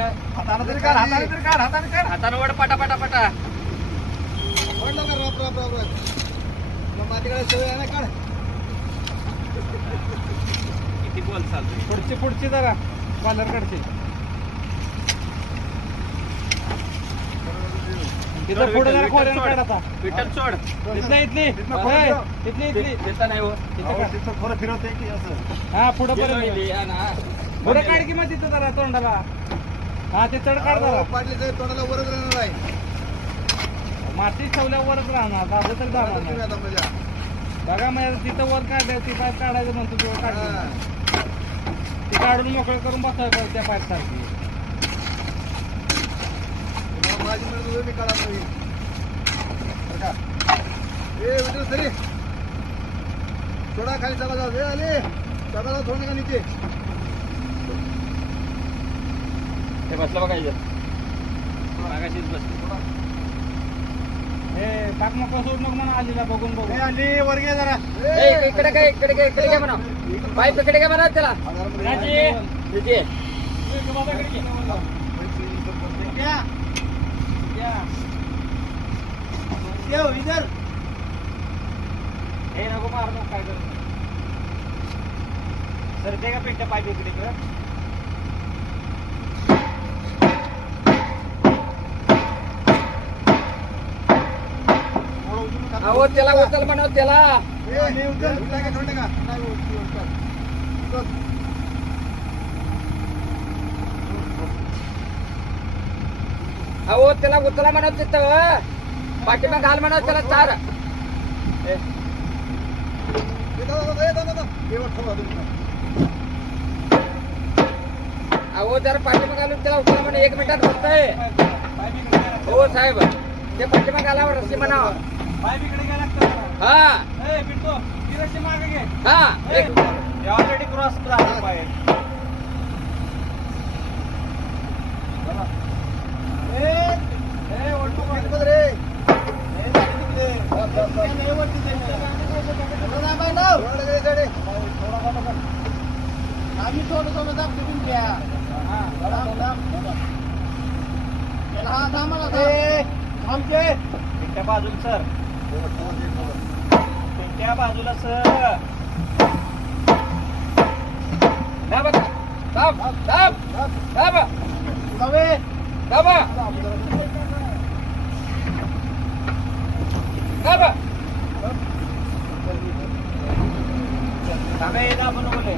हाताने तरी काढ, हाताने तरी काढ, हाताने काढ. हातानं वड पटा पटा पटा. ओढ लवकर, रप, रप, रप, रप. मग मातीकडे सवय आहे ना, काढ. किती बोल चालतोय. पुढची जरा कॉलरकडची. तिथं पुढे जरा खोऱ्यानं काढ आता. विठ्ठल सोड. इथली देता नाही हो. थोडं फिरवते की असं. हा पुढे पर्यंत पुढे काढ की मग तिथं जरा तोंडाला. हा ते चढ काढ जरा. पाटली तोंडाला वरच राहणार आहे. माती ठेवल्यावरच राहणार, दाबलं तर जाणार नाही. बघा मग तिथं वर काढलं, ती पाय काढायचं म्हणतो किंवा काढलं ती काढून मोकळं करून बसायचं त्या पाय सारखी. माझी म्हणून मी काढा तरी थोडा खाली चला जाऊ दे. आले चला जाऊ थोडं का नीचे. ते बसलं बघायचं. मागाशीच बसलं. हे टाक नको सोड नको म्हणा. आलीला बघून बघून आली वर घे जरा. इकडे काय इकडे काय म्हणा. पाईप इकडे काय म्हणा त्याला. हे नको मार नको काय कर. सर ते का पेटच्या पाईप इकडे इकडं. अहो त्याला उचल म्हणा त्याला. अहो त्याला उचला म्हणा तिथं. पाठीमा घाल म्हणा त्याला चार. अहो जरा पाठीमा घालून त्याला उचला म्हणा. 1 मिनिटात होतंय. हो साहेब ते पाठीमा घालावर रस्सी म्हणा. पाईप इकडे गेला लागतं. हा ए पिंटो ती रस्सी मागे घे. हा ऑलरेडी क्रॉस करा पाईप. आम्ही थोडं थोडं दाखवून घ्या. आमचे त्या बाजूला सर. त्या बाजूला सर. दाब दाब दाब दाब दाब दाब. दाबे दाब बनवले.